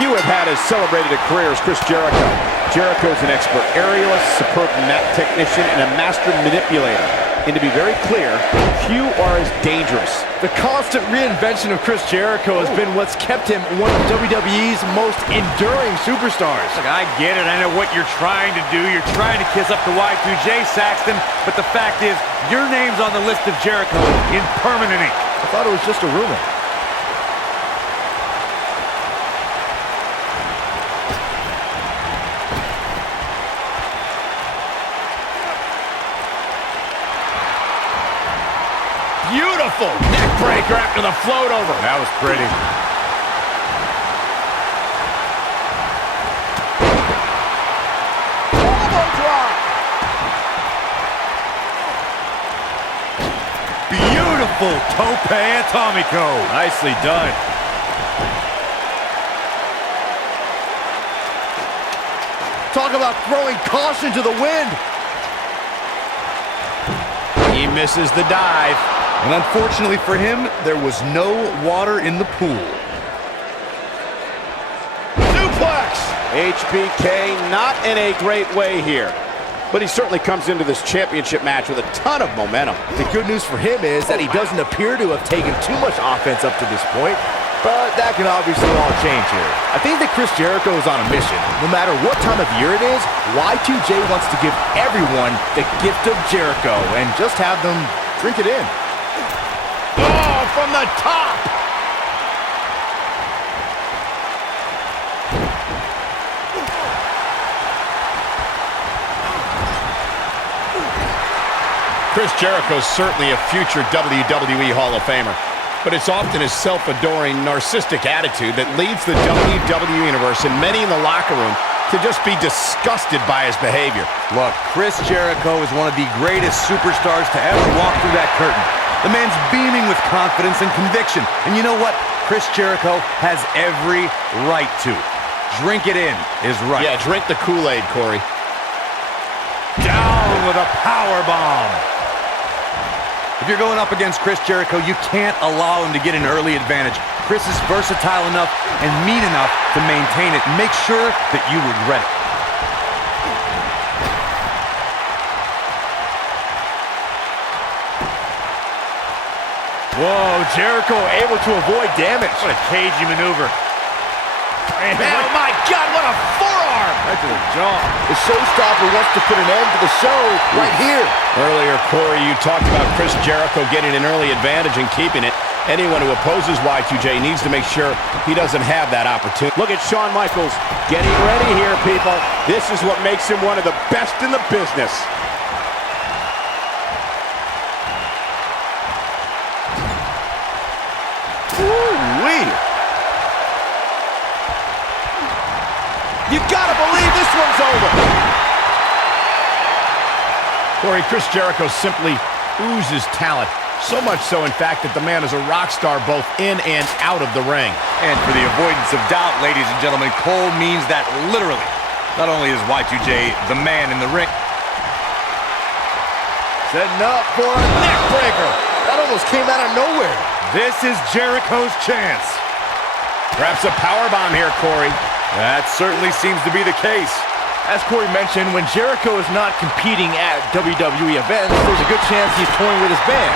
Few have had as celebrated a career as Chris Jericho. Jericho's an expert aerialist, superb mat technician, and a master manipulator. And to be very clear, few are as dangerous. The constant reinvention of Chris Jericho has been what's kept him one of WWE's most enduring superstars. Look, I get it. I know what you're trying to do. You're trying to kiss up to Y2J, Saxton. But the fact is, your name's on the list of Jericho in permanent ink. I thought it was just a rumor. Beautiful neck breaker after the float over. That was pretty. Elbow drop. Beautiful tope atomico. Nicely done. Talk about throwing caution to the wind. He misses the dive. And unfortunately for him, there was no water in the pool. Suplex! HBK not in a great way here. But he certainly comes into this championship match with a ton of momentum. The good news for him is that he doesn't appear to have taken too much offense up to this point, but that can obviously all change here. I think that Chris Jericho is on a mission. No matter what time of year it is, Y2J wants to give everyone the gift of Jericho and just have them drink it in. Oh, from the top! Chris Jericho is certainly a future WWE Hall of Famer, but it's often his self-adoring, narcissistic attitude that leads the WWE Universe and many in the locker room to just be disgusted by his behavior. Look, Chris Jericho is one of the greatest superstars to ever walk through that curtain. The man's beaming with confidence and conviction. And you know what? Chris Jericho has every right to. Drink it in is right. Yeah, drink the Kool-Aid, Corey. Down with a power bomb. If you're going up against Chris Jericho, you can't allow him to get an early advantage. Chris is versatile enough and mean enough to maintain it. Make sure that you regret it. Whoa, Jericho able to avoid damage. What a cagey maneuver. Oh my God, what a forearm! Right to the jaw. The showstopper wants to put an end to the show right here. Earlier, Corey, you talked about Chris Jericho getting an early advantage and keeping it. Anyone who opposes Y2J needs to make sure he doesn't have that opportunity. Look at Shawn Michaels getting ready here, people. This is what makes him one of the best in the business. Woo-wee. You gotta believe this one's over. Corey, Chris Jericho simply oozes talent. So much so, in fact, that the man is a rock star both in and out of the ring. And for the avoidance of doubt, ladies and gentlemen, Cole means that literally. Not only is Y2J the man in the ring. Setting up for a neck breaker. That almost came out of nowhere. This is Jericho's chance. Perhaps a powerbomb here, Corey. That certainly seems to be the case. As Corey mentioned, when Jericho is not competing at WWE events, there's a good chance he's touring with his band.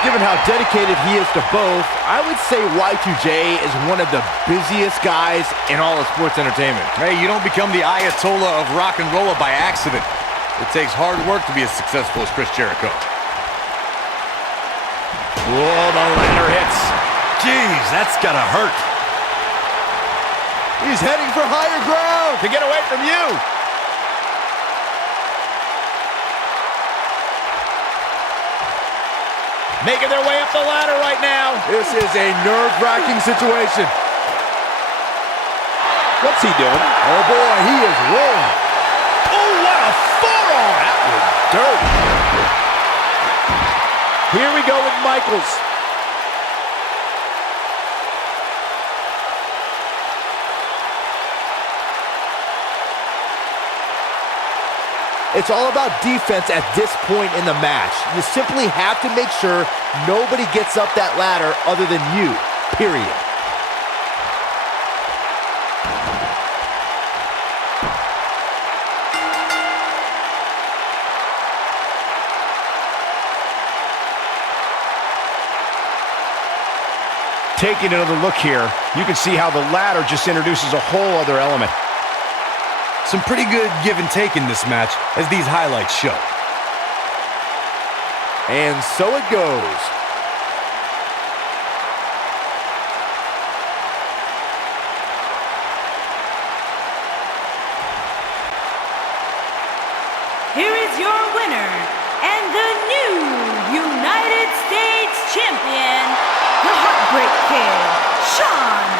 Given how dedicated he is to both, I would say Y2J is one of the busiest guys in all of sports entertainment. Hey, you don't become the Ayatollah of rock and roll by accident. It takes hard work to be as successful as Chris Jericho. Whoa, the ladder hits. Jeez, that's gotta hurt. He's heading for higher ground. To get away from you. Making their way up the ladder right now. This is a nerve-wracking situation. What's he doing? Oh boy, he is rolling. Oh, what a forearm! That was dirty. Here we go with Michaels. It's all about defense at this point in the match. You simply have to make sure nobody gets up that ladder other than you, period. taking another look here, you can see how the ladder just introduces a whole other element. Some pretty good give and take in this match, as these highlights show. And so it goes. Here is your winner, and the new United States Champion, the Heartbreak Kid, Shawn.